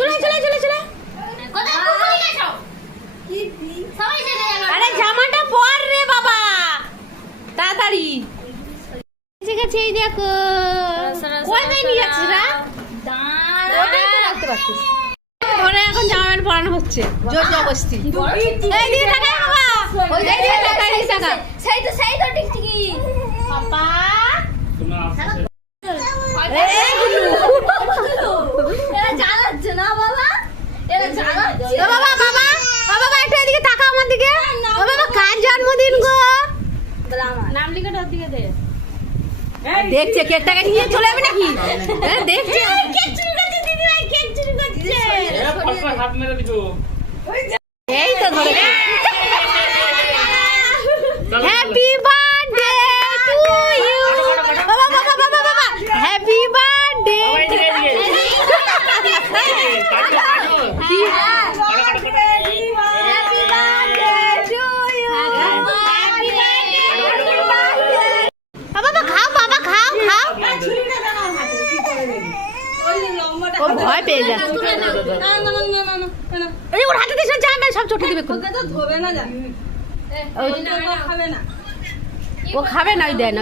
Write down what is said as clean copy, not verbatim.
চলে চলে চলে চলে আরে জামাটা পর রে বাবা তাড়াতাড়ি ঠিক আছে এই দেখো কোথায় নিয়ে যাচ্ছিস রা ওটাই তো রাখতে পারছিস ধরে এখন জামা প্যান্ট পরানো হচ্ছে জোর জবরদস্তি এই দিয়ে টাকা বাবা ওই দিয়ে টাকা এই টাকা সেই তো টিকটিকি পাপা এরা জানাচ্ছে না বাবা এরা জানাচ্ছে বাবা বাবা বাবা একটু এদিকে তাকা আমার দিকে বাবা কার জন্মদিন গো নাম লিখে ওর দিকে দে দেখছে কেকটাকে নিয়ে চলে যাবে নাকি হ্যাঁ দেখছে কেক চুরি করছে দিদি ভাই কেক চুরি করছে এরা ফটফট হাত মেরে দিছো এই তো ধরে হ্যাপি বার্থডে টু ইউ বাবা বাবা বাবা বাবা হ্যাপি বার্থডে ও ভয় পেয়ে যাচ্ছে ওর হাতে দিয়ে সব চটে দেবে ও খাবে না ওই দেন